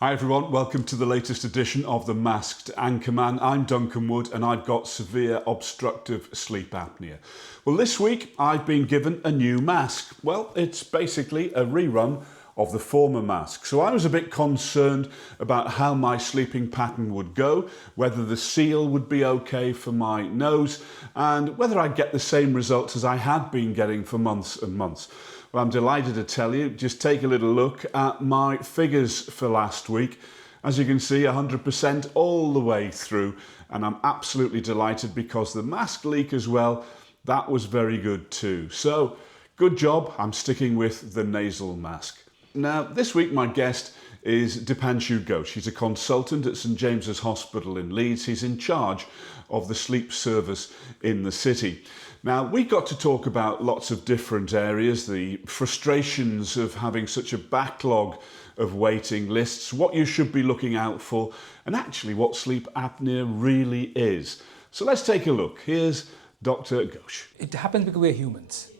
Hi everyone, welcome to the latest edition of The Masked Anchorman. I'm Duncan Wood and I've got severe obstructive sleep apnea. Well, this week I've been given a new mask. Well, it's basically a rerun of the former mask. So I was a bit concerned about how my sleeping pattern would go, whether the seal would be okay for my nose, and whether I'd get the same results as I had been getting for months and months. Well, I'm delighted to tell you, just take a little look at my figures for last week. As you can see, 100% all the way through, and I'm absolutely delighted because the mask leak as well, that was very good too. So, good job, I'm sticking with the nasal mask. Now, this week my guest is Dipanshu Ghosh. He's a consultant at St James's Hospital in Leeds. He's in charge of the sleep service in the city. Now, we got to talk about lots of different areas, the frustrations of having such a backlog of waiting lists, what you should be looking out for, and actually what sleep apnea really is. So let's take a look. Here's Dr. Ghosh. It happens because we're humans,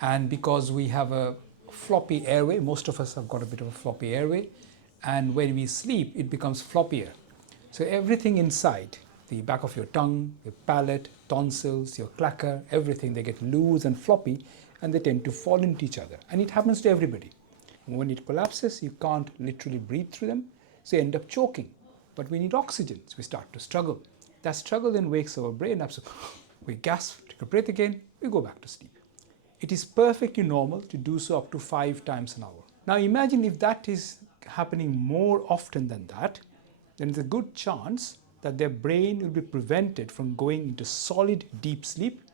and because we have a floppy airway. Most of us have got a bit of a floppy airway, and when we sleep, it becomes floppier. So everything inside, the back of your tongue, your palate, tonsils, your clacker, everything, they get loose and floppy and they tend to fall into each other. And it happens to everybody. When it collapses, you can't literally breathe through them, so you end up choking. But we need oxygen, so we start to struggle. That struggle then wakes our brain up, so we gasp, take a breath again, we go back to sleep. It is perfectly normal to do so up to 5 times an hour. Now imagine if that is happening more often than that, then there's a good chance that their brain will be prevented from going into solid deep sleep.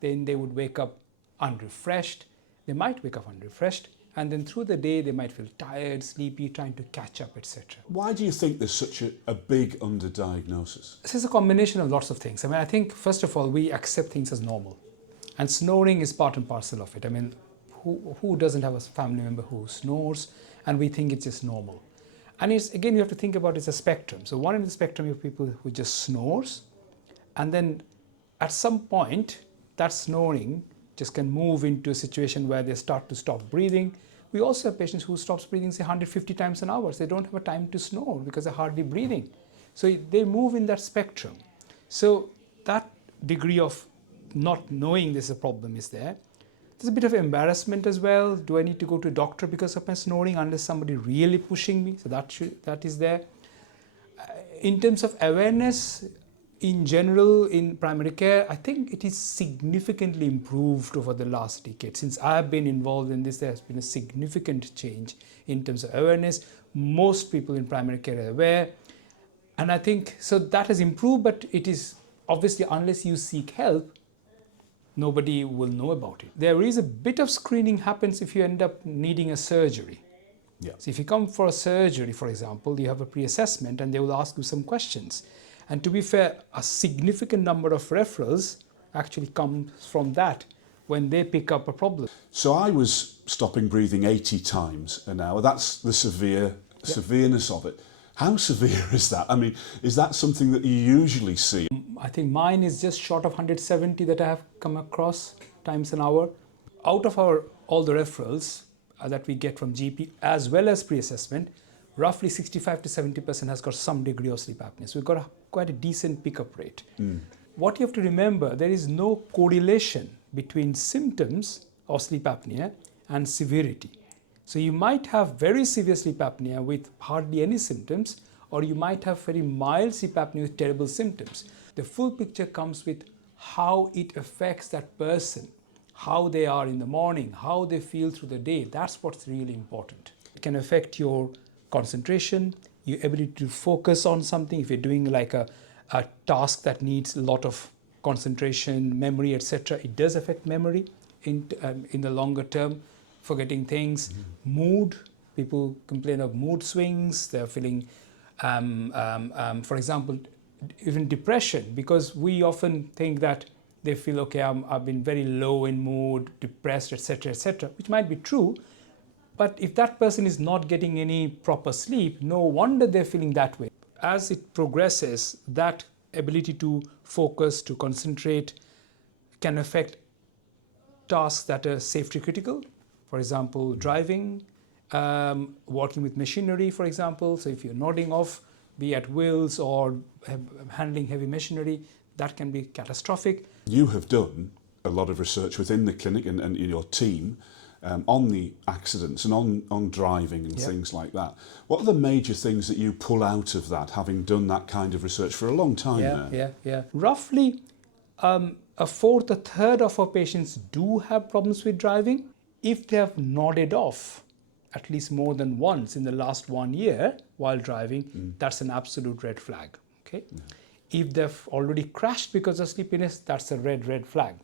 Then they would wake up unrefreshed. They might wake up unrefreshed, and then through the day they might feel tired, sleepy, trying to catch up, etc. Why do you think there's such a big underdiagnosis? This is a combination of lots of things. I think first of all, we accept things as normal. And snoring is part and parcel of it. Who doesn't have a family member who snores, and we think it's just normal? And it's, again, you have to think about it as a spectrum. So one in the spectrum, you have people who just snores, and then at some point, that snoring just can move into a situation where they start to stop breathing. We also have patients who stops breathing, say, 150 times an hour. So they don't have a time to snore because they're hardly breathing. So they move in that spectrum. So that degree of not knowing there's a problem is there. There's a bit of embarrassment as well. Do I need to go to a doctor because of my snoring unless somebody really pushing me? So that is there. In terms of awareness, in general, in primary care, I think it is significantly improved over the last decade. Since I've been involved in this, there has been a significant change in terms of awareness. Most people in primary care are aware. And I think, so that has improved, but it is obviously, unless you seek help, nobody will know about it. There is a bit of screening happens if you end up needing a surgery. Yeah. So if you come for a surgery, for example, you have a pre-assessment and they will ask you some questions. And to be fair, a significant number of referrals actually come from that when they pick up a problem. So I was stopping breathing 80 times an hour. That's the severeness of it. How severe is that? Is that something that you usually see? I think mine is just short of 170 that I have come across times an hour. Out of all the referrals that we get from GP as well as pre-assessment, roughly 65 to 70% has got some degree of sleep apnea. So we've got quite a decent pickup rate. What you have to remember, there is no correlation between symptoms of sleep apnea and severity. So you might have very severe sleep apnea with hardly any symptoms, or you might have very mild sleep apnea with terrible symptoms. The full picture comes with how it affects that person, how they are in the morning, how they feel through the day. That's what's really important. It can affect your concentration, your ability to focus on something. If you're doing like a task that needs a lot of concentration, memory, etc., it does affect memory in the longer term. Forgetting things, mood. People complain of mood swings. They're feeling, for example, even depression, because we often think that they feel, okay, I've been very low in mood, depressed, etc., which might be true. But if that person is not getting any proper sleep, no wonder they're feeling that way. As it progresses, that ability to focus, to concentrate, can affect tasks that are safety critical. For example, driving, working with machinery, for example. So if you're nodding off, be at wheels or handling heavy machinery, that can be catastrophic. You have done a lot of research within the clinic and in your team on the accidents and on driving and things like that. What are the major things that you pull out of that, having done that kind of research for a long time now? Roughly a fourth, a third of our patients do have problems with driving. If they have nodded off at least more than once in the last 1 year while driving, that's an absolute red flag. Okay. If they've already crashed because of sleepiness, that's a red flag.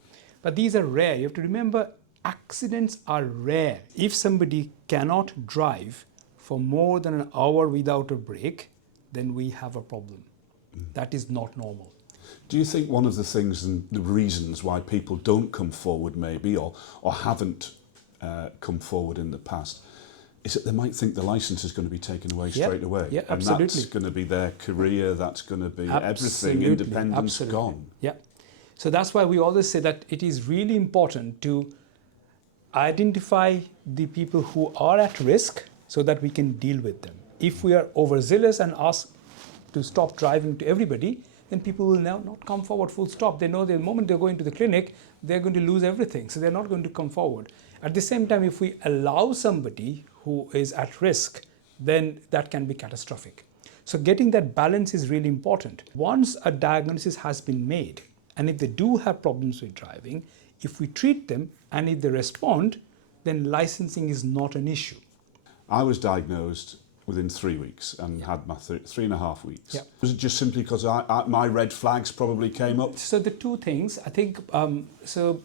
But these are rare. You have to remember, accidents are rare. If somebody cannot drive for more than an hour without a break, then we have a problem. That is not normal. Do you think one of the things and the reasons why people don't come forward maybe or haven't come forward in the past is that they might think the licence is going to be taken away straight away? Yeah, and absolutely. that's going to be their career, that's going to be everything, independence gone. Yeah. So that's why we always say that it is really important to identify the people who are at risk so that we can deal with them. If we are overzealous and ask to stop driving to everybody, then people will now not come forward, full stop. They know the moment they're going to the clinic, they're going to lose everything. So they're not going to come forward. At the same time, if we allow somebody who is at risk, then that can be catastrophic. So getting that balance is really important. Once a diagnosis has been made, and if they do have problems with driving, if we treat them and if they respond, then licensing is not an issue. I was diagnosed within 3 weeks and had my 3.5 weeks. Yeah. Was it just simply because my red flags probably came up? So the two things, I think, so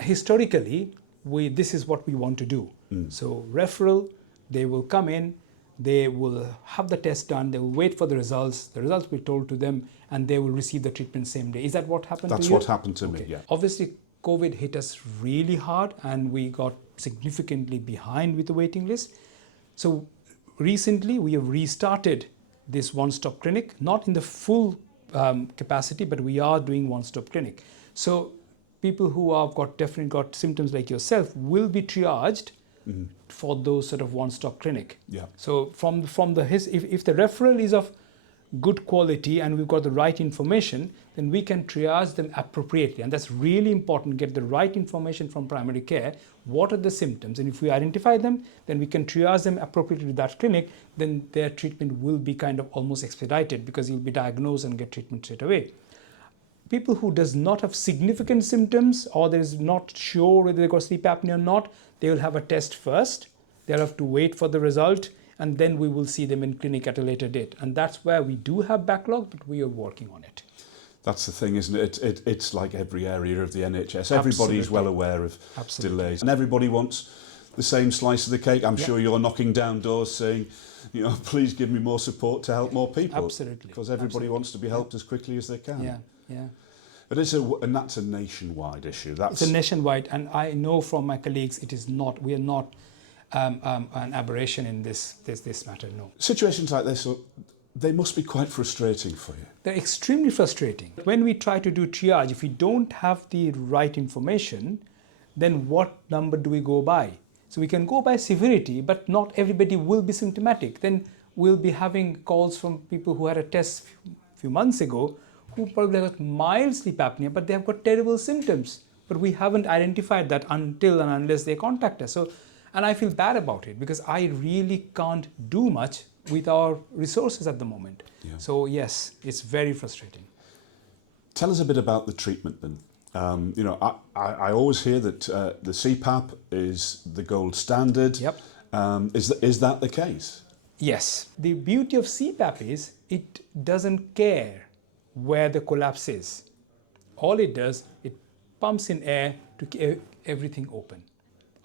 historically, this is what we want to do. So referral, they will come in, they will have the test done, they will wait for the results will be told to them, and they will receive the treatment same day. Is that what happened to you? That's what happened to me, yeah. Obviously, COVID hit us really hard and we got significantly behind with the waiting list. So recently, we have restarted this one-stop clinic, not in the full capacity, but we are doing one-stop clinic. So people who have definitely got symptoms like yourself will be triaged for those sort of one-stop clinic. Yeah. So if the referral is of good quality and we've got the right information, then we can triage them appropriately. And that's really important, get the right information from primary care. What are the symptoms? And if we identify them, then we can triage them appropriately to that clinic, then their treatment will be kind of almost expedited because you'll be diagnosed and get treatment straight away. People who does not have significant symptoms or there is not sure whether they've got sleep apnea or not, they will have a test first. They'll have to wait for the result, and then we will see them in clinic at a later date. And that's where we do have backlog, but we are working on it. That's the thing, isn't it? It's like every area of the NHS. Everybody is well aware of delays. And everybody wants the same slice of the cake. I'm sure you're knocking down doors saying, please give me more support to help more people. Absolutely. Because everybody wants to be helped as quickly as they can. Yeah. But and that's a nationwide issue. It's a nationwide, and I know from my colleagues, we are not an aberration in this matter, no. Situations like this, they must be quite frustrating for you. They're extremely frustrating. When we try to do triage, if we don't have the right information, then what number do we go by? So we can go by severity, but not everybody will be symptomatic. Then we'll be having calls from people who had a test a few months ago who probably got mild sleep apnea, but they have got terrible symptoms. But we haven't identified that until and unless they contact us. And I feel bad about it because I really can't do much with our resources at the moment. Yeah. So yes, it's very frustrating. Tell us a bit about the treatment then. I always hear that the CPAP is the gold standard. Yep. Is that the case? Yes. The beauty of CPAP is it doesn't care where the collapse is. All it does, it pumps in air to keep everything open.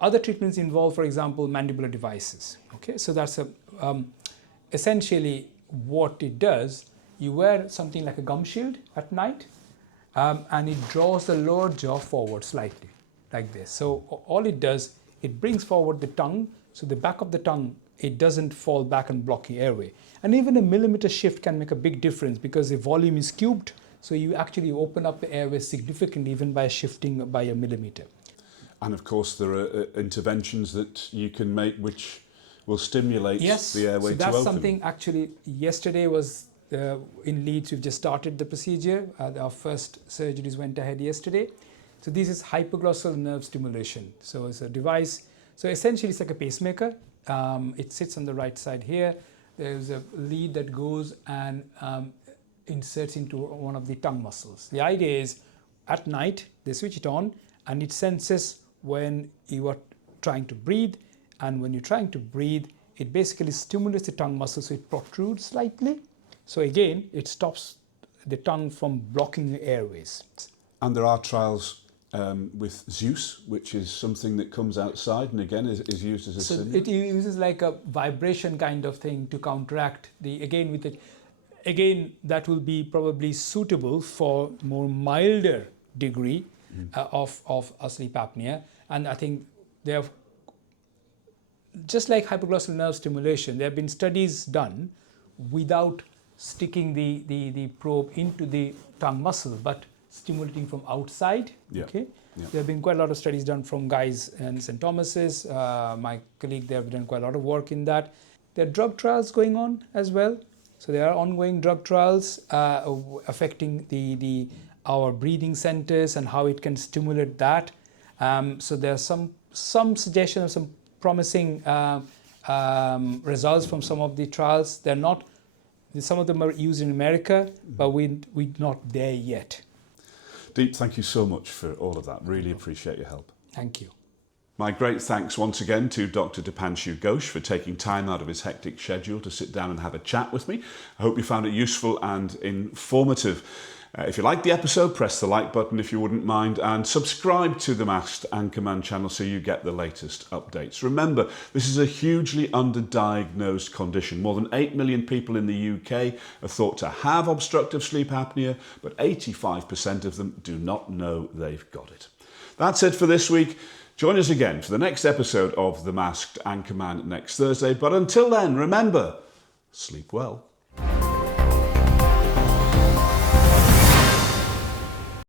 Other treatments involve, for example, mandibular devices. Okay, so that's essentially what it does. You wear something like a gum shield at night, and it draws the lower jaw forward slightly, like this. So all it does, it brings forward the tongue, so the back of the tongue, it doesn't fall back and block the airway. And even a millimeter shift can make a big difference because the volume is cubed, so you actually open up the airway significantly even by shifting by a millimeter. And of course there are interventions that you can make which will stimulate Yes, the airway so to that's open. something actually yesterday was in Leeds. We've just started the procedure. Our first surgeries went ahead yesterday. So this is hypoglossal nerve stimulation. So it's a device. So essentially it's like a pacemaker. It sits on the right side here. There's a lead that goes and inserts into one of the tongue muscles. The idea is at night they switch it on and it senses when you are trying to breathe, and when you're trying to breathe it basically stimulates the tongue muscle so it protrudes slightly. So again it stops the tongue from blocking the airways. And there are trials with Zeus, which is something that comes outside and again is used as a So simulator. it uses like a vibration kind of thing to counteract the, again with it. Again, that will be probably suitable for more milder degree of sleep apnea. And I think they have, just like hypoglossal nerve stimulation, there have been studies done without sticking the probe into the tongue muscle, but stimulating from outside. Yeah. Okay. Yeah. There have been quite a lot of studies done from guys in St. Thomas's. My colleague, they have done quite a lot of work in that. There are drug trials going on as well. So there are ongoing drug trials affecting our breathing centers and how it can stimulate that. So there are some suggestions of some promising results from some of the trials. They're not, some of them are used in America, but we're not there yet. Deep, thank you so much for all of that. Really appreciate your help. Thank you. My great thanks once again to Dr. Dipanshu Ghosh for taking time out of his hectic schedule to sit down and have a chat with me. I hope you found it useful and informative. If you liked the episode, press the like button if you wouldn't mind, and subscribe to the Masked Anchorman channel so you get the latest updates. Remember, this is a hugely underdiagnosed condition. More than 8 million people in the UK are thought to have obstructive sleep apnea, but 85% of them do not know they've got it. That's it for this week. Join us again for the next episode of The Masked Anchorman next Thursday. But until then, remember, sleep well.